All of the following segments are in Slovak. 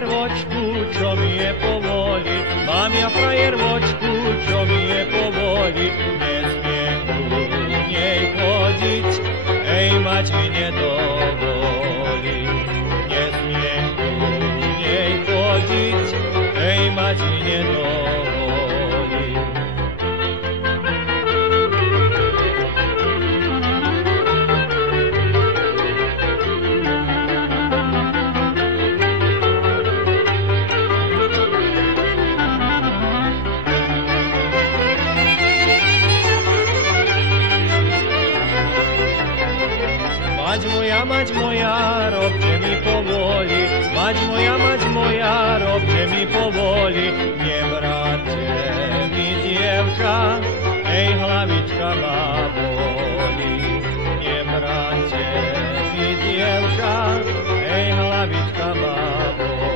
frajervočku, čo mi je povoli, mám ja frajervočku, čo mi je povoli, nesmiem ku nej chodiť, ej, mať mi nedovolí. Nesmiem ku nej chodiť, ej, mať mi nedovolí. Mať moja, robte mi povoli, mať moja, robte mi povoli, nevráťte mi dievča, ej, hlavička ma boli. Nevráťte mi dievča, ej, hlavička ma boli.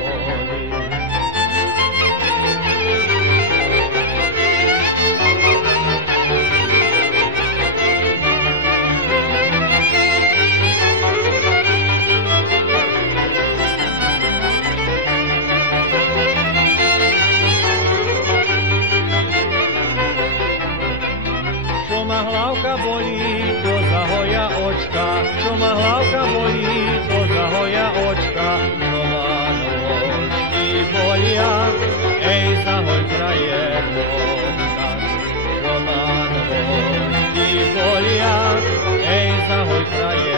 Hlavka bolí, to zahoja očka, čo ma hlavka bolí, to zahoja očka, čo ma nožky bolia, ej, zahoj frajervočka, čo ma nožky bolia, ej, zahoj frajervočka.